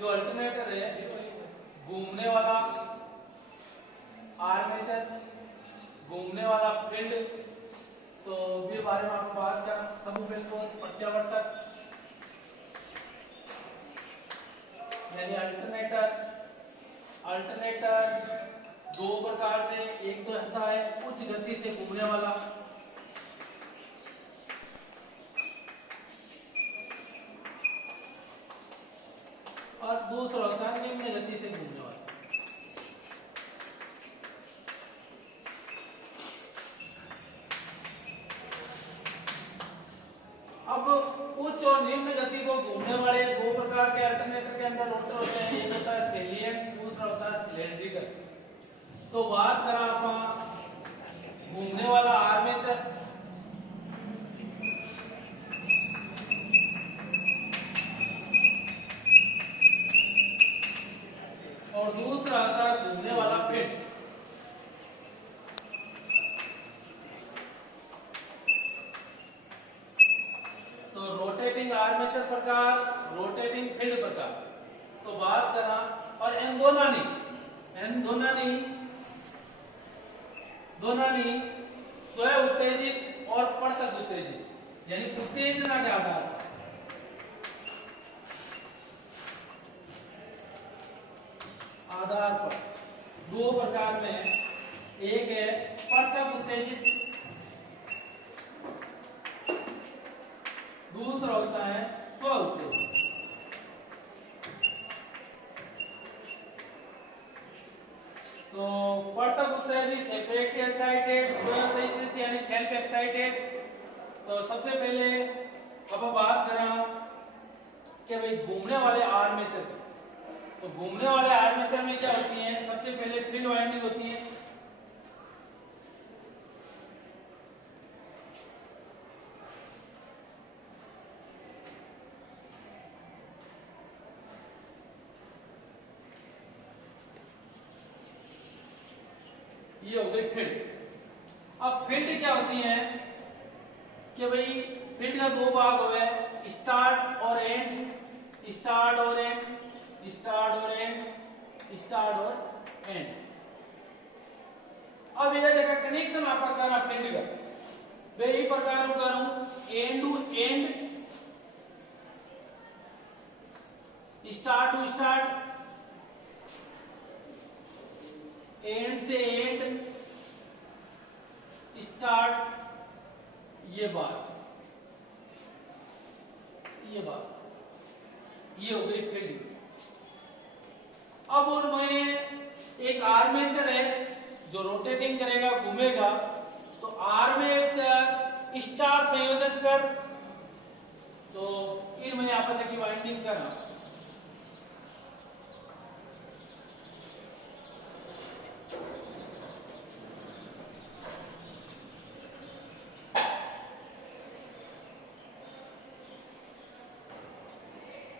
जो अल्टरनेटर है घूमने वाला आर्मेचर, घूमने वाला फील्ड, तो भी बारे में आपको बात करना। सबू पहले प्रत्यावर्तक यानी अल्टरनेटर दो प्रकार से, एक तो ऐसा है उच्च गति से घूमने वाला, और दूसरा होता है निम्न गति से घूमने वाला। अब उच्च और निम्न गति को घूमने वाले दो प्रकार के अल्टरनेटर के अंदर रोटर होते हैं। एक होता है सेलिएंट, दूसरा होता है सिलेंड्रिकल। तो बात करा आप घूमने वाला आर्मेचर, और दूसरा आता है घूमने वाला फील्ड। तो रोटेटिंग आर्मेचर प्रकार, रोटेटिंग फील्ड प्रकार। तो बात करा, और इन दोनानी स्वयं उत्तेजित और पृथक उत्तेजित यानी उत्तेजना के आधार पर दो प्रकार में, एक है पृथक उत्तेजित, दूसरा होता है स्व उत्तेजित। तो पृथक उत्तेजित सेपरेटली एक्साइटेड, स्व उत्तेजित यानी सेल्फ एक्साइटेड। तो सबसे पहले अब बात करा कि भाई घूमने वाले आर्मेचर, तो घूमने वाले आर्मेचर में क्या होती है, सबसे पहले फील्ड वाइंडिंग होती है। ये हो गई फील्ड। अब फील्ड क्या होती है कि भाई फील्ड का दो भाग हुए, स्टार्ट और एंड, स्टार्ट और एंड, स्टार्ट और एंड, स्टार्ट और एंड। अब इधर जगह कनेक्शन आपका करना फील्ड का बेई प्रकार करूं, end to end, start to start, end से एंड, स्टार्ट, ये बात, ये हो गई फील्ड। अब और मैं एक आर्मेचर है जो रोटेटिंग करेगा, घूमेगा, तो आर्मेचर स्टार संयोजन कर, तो फिर मैं यहां पर देखिए वाइंडिंग कर रहा हूं।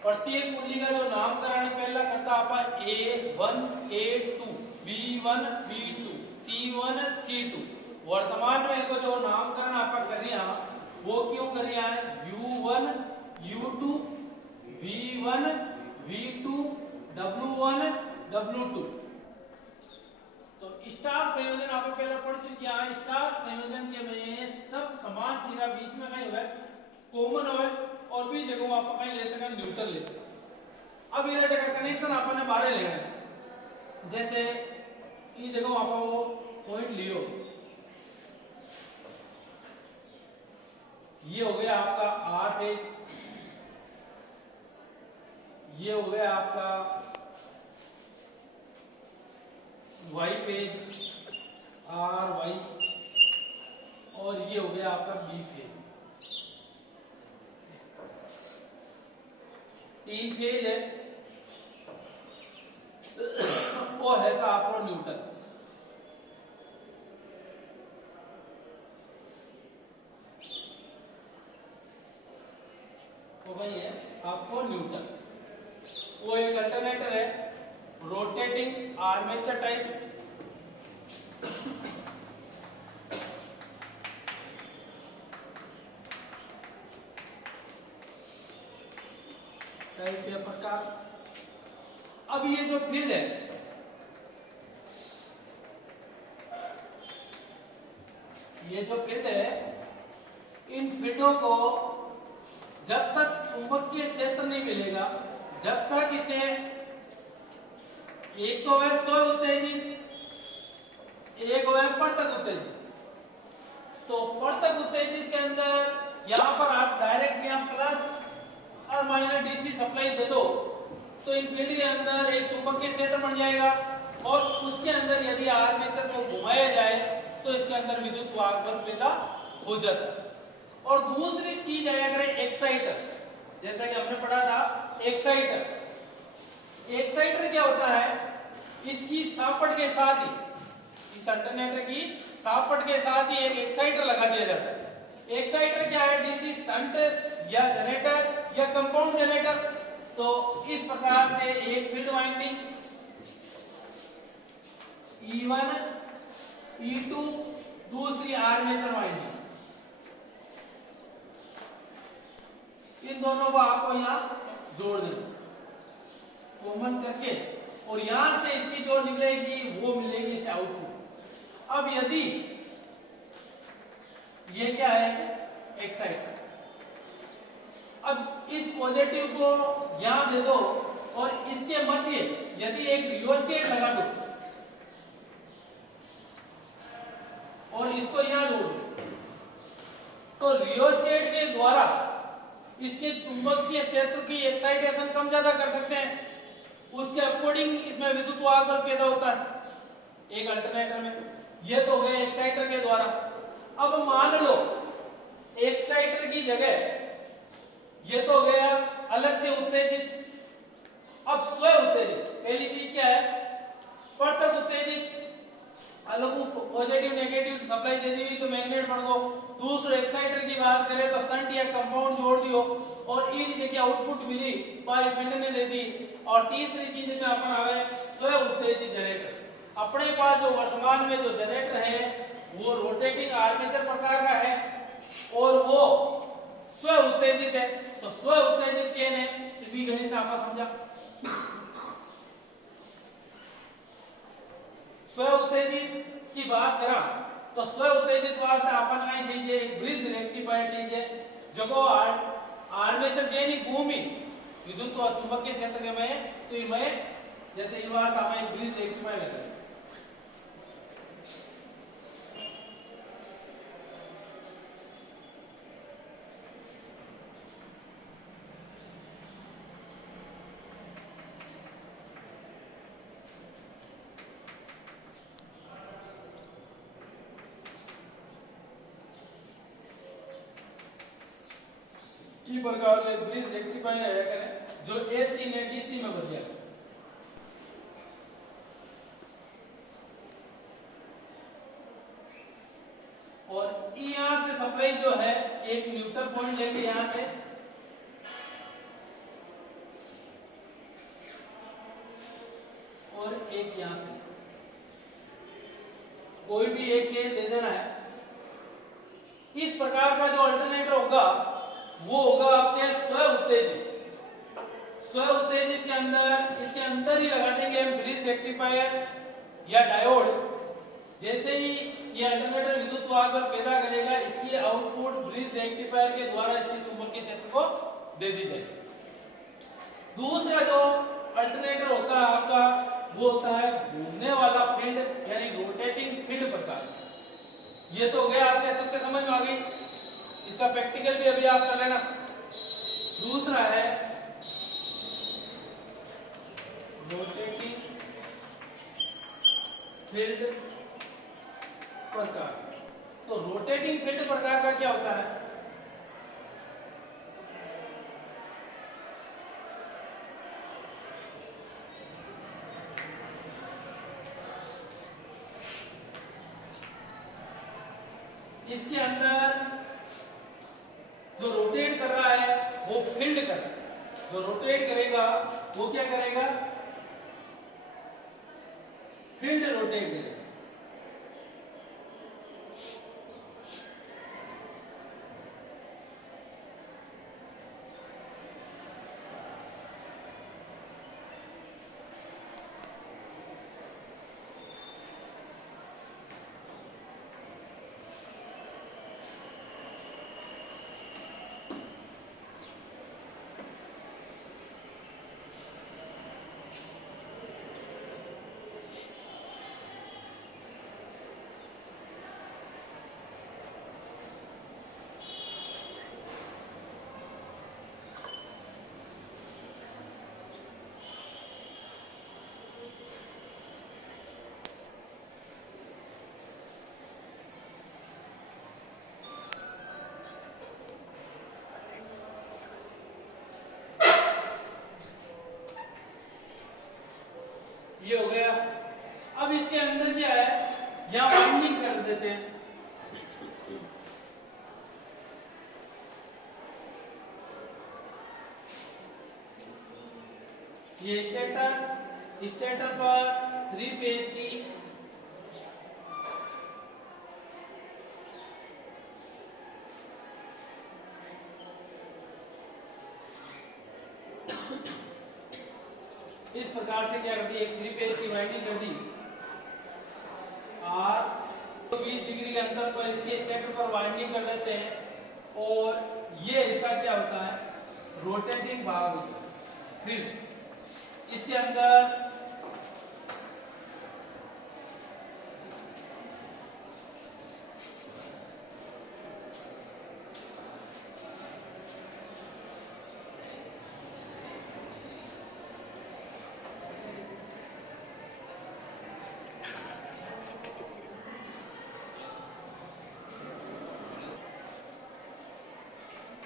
प्रत्येक कुंडली का जो नामकरण पहला करता अपन A1 A2 B1 B2 C1 C2। वर्तमान में इनको जो नामकरण आपका कर रही है वो क्यों कर रही है, U1 U2 V1 V2 W1 W2। तो स्टार संयोजन आप पहले पढ़ चुके हैं। स्टार संयोजन के में सब समान सीधा बीच में नहीं हुआ, कॉमन हो, और भी जगह आप कहीं ले सकें, न्यूट्रल ले सकें। अब इधर जगह कनेक्शन आपने बारे लेना है, जैसे इस जगह आप वो पॉइंट लियो, ये हो गया आपका आर पेज, ये हो गया आपका वाई पेज आर वाई, और ये हो गया आपका बी पेज। तीन फेज है वो है सा आपको न्यूट्रल। तो भाई है आपको न्यूट्रल, वो एक अल्टरनेटर है रोटेटिंग आर्मेचर टाइप। टाइप या प्रकार अब ये जो फील्ड है, ये जो फील्ड है, इन फील्डों को जब तक चुंबकीय क्षेत्र नहीं मिलेगा, जब तक इसे एक तो वह स्व उत्तेजित, एक वह परतक उत्तेजित। तो परतक उत्तेजित के अंदर यहां पर आप डायरेक्ट यहां प्लस और माइनस डीसी सप्लाई दे दो तो इन फील्ड के अंदर एक चुंबकीय क्षेत्र बन जाएगा और उसके अंदर यदि आर्मेचर को घुमाया जाए तो इसके अंदर विद्युत वाहक बल पैदा हो जाता है। और दूसरी चीज है अगर एक्साइटर, जैसा कि हमने पढ़ा था एक्साइटर। एक्साइटर क्या होता है, इसकी सापट के साथ ही, इस अल्टरनेटर की सापट के साथ ही एक एक्साइटर लगा दिया जाता है। एक्साइटर क्या है, डीसी शंट या जनरेटर या कंपाउंड जनरेटर। तो इस प्रकार से एक फील्ड वाइंडिंग E1 E2, दूसरी आर्मेचर वाइंडिंग, इन दोनों को आपको यहां जोड़ देना कॉमन करके, और यहां से इसकी जो निकलेगी वो मिलेगी इसे आउटपुट। अब यदि ये क्या है एक्साइटर, अब इस पॉजिटिव को यहां दे दो और इसके मध्य यदि एक रियोस्टेट लगा दो और इसको यहां जोड़ दो तो रियोस्टेट के द्वारा इसके चुंबकीय क्षेत्र की एक्साइटेशन कम ज्यादा कर सकते हैं, उसके अकॉर्डिंग इसमें विद्युत वाहक बल पैदा होता है एक अल्टरनेटर में। ये तो हो गया एक्साइटर के द्वारा। अब मान लो एक्साइटर की जगह ये तो हो गया अलग से उत्तेजित, अब स्व उत्तेजित। पहली चीज क्या है, परतक उत्तेजित, अलग पॉजिटिव नेगेटिव सप्लाई दे दी तो मैग्नेट बन गो। दूसरे एक्साइटर की बात करें तो शंट या कंपाउंड जोड़ दियो और ई जगह आउटपुट मिली पाई फील्ड ने दे दी। और तीसरी चीज में अपन आवे स्व उत्तेजित जनरेटर। अपने पास जो वर्तमान में जो जनरेटर है वो रोटेटिंग आर्मेचर प्रकार का है और वो स्व उत्तेजित है। तो स्व उत्तेजित क्या है, इसी गणित आपका समझा। स्व उत्तेजित की बात करा तो स्व उत्तेजित वास्ते अपन आई चाहिए ब्रिज रेक्टिफायर चाहिए, जगो आर्मेचर जेनी भूमि विद्युत और चुंबकीय क्षेत्र में, तो इनमें जैसे इस बात हमें ब्रिज रेक्टिफायर लगा। इस प्रकार के ब्रिज रेक्टिफायर है करें जो एसी ने डीसी में बदल जाए। और यहां से सप्लाई जो है एक न्यूट्रल पॉइंट लेंगे यहां से, और एक यहां से, कोई भी एक केस दे देना है। इस प्रकार का जो अल्टरनेटर होगा वो होगा आपके स्व उत्तेजित। स्व उत्तेजित के अंदर इसके अंदर ही लगा देंगे हम ब्रिज रेक्टिफायर या डायोड। जैसे ही ये अल्टरनेटर विद्युत वाहक बल पैदा करेगा इसकी आउटपुट ब्रिज रेक्टिफायर के द्वारा इसके चुंबकीय क्षेत्र को दे दी जाएगी। दूसरा जो अल्टरनेटर होता है आपका वो होता है घूमने वाला फील्ड यानी रोटेटिंग फील्ड प्रकार। ये तो हो गया आपके सबके समझ में आ गई, इसका प्रैक्टिकल भी अभी आप कर लेना। दूसरा है रोटेटिंग फील्ड प्रकार। तो रोटेटिंग फील्ड प्रकार का क्या होता है, इसके अंदर जो रोटेट कर रहा है वो फील्ड कर रहा है, जो रोटेट करेगा वो क्या करेगा, फील्ड रोटेट करेगा। ये हो गया। अब इसके अंदर क्या है, यहाँ वाइंडिंग कर देते हैं। ये स्टेटर पर 3 पेज की इस प्रकार से क्या कर दी, एक 3 पेज की वाइंडिंग कर दी। और 20 डिग्री के अंतर पर इसके स्टेटर पर वाइंडिंग कर देते हैं और ये इसका क्या होता है, रोटेटिंग भाग होता है। फिर इसके अंदर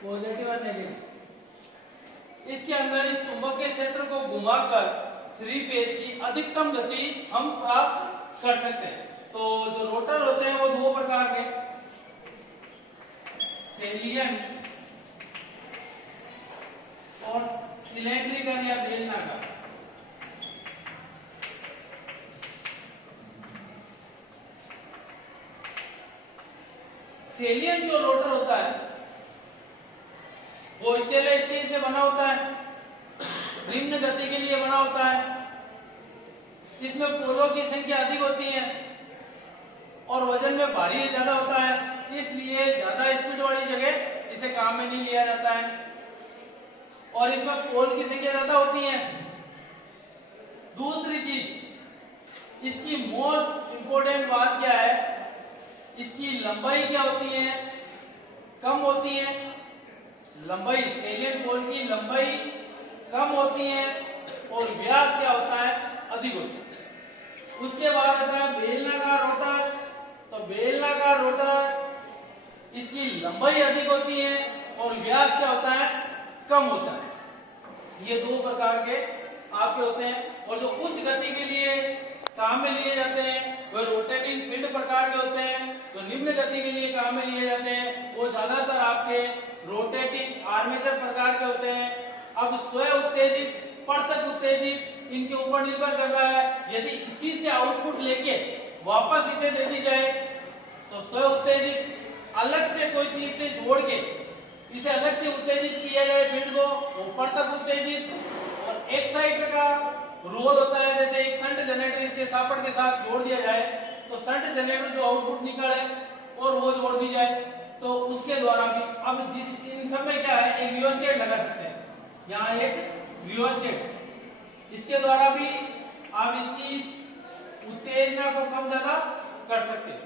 पॉजिटिव और नेगेटिव, इसके अंदर इस चुंबकीय क्षेत्र को घुमाकर 3 पेज की अधिकतम गति हम प्राप्त कर सकते हैं। तो जो रोटर होते हैं वो 2 प्रकार के, सैलिएंट और सिलेंड्रिकल या बेलनाकार। सैलिएंट जो रोटर होता है वो स्टेनलेस स्टील से बना होता है, निम्न गति के लिए बना होता है। इसमें पोलों की संख्या अधिक होती है और वजन में भारी ज्यादा होता है, इसलिए ज्यादा स्पीड वाली जगह इसे काम में नहीं लिया जाता है। और इसमें पोल की संख्या ज्यादा होती है। दूसरी चीज, इसकी मोस्ट इंपोर्टेंट बात क्या है, इसकी लंबाई क्या होती है, कम होती है। लंबाई, सैलिएंट पोल की लंबाई कम होती है और व्यास क्या होता है, अधिक होता है। उसके बाद आता है बेलनाकार रोटर। तो बेलनाकार रोटर, इसकी लंबाई अधिक होती है और व्यास क्या होता है, कम होता है। ये 2 प्रकार के आपके होते हैं। और जो उच्च गति के लिए काम में लिए जाते हैं वह रोटेटिंग फील्ड प्रकार के होते हैं। जो निम्न गति के लिए काम में लिए जाते हैं वो ज्यादातर आपके रोटेटिंग आर्मेचर प्रकार के होते हैं। अब स्वयं उत्तेजित, पृथक उत्तेजित, इनके ऊपर निर्भर कर रहा है। यदि इसी से आउटपुट लेके वापस इसे दे दी जाए तो स्वयं उत्तेजित, अलग से कोई चीज से जोड़ के इसे अलग से उत्तेजित किया जाए फील्ड को, वो पृथक उत्तेजित। और एक साइड का रोल होता है, जैसे एक शंट जनरेटर इसके सापट के साथ जोड़ दिया जाए तो शंट जनरेटर जो आउटपुट निकले और वो जोड़ दी जाए तो उसके द्वारा भी। अब जिस इन सब में क्या है, एक रियोस्टेट लगा सकते हैं, यहाँ एक रियोस्टेट, इसके द्वारा भी आप इसकी उत्तेजना को कम ज्यादा कर सकते हैं।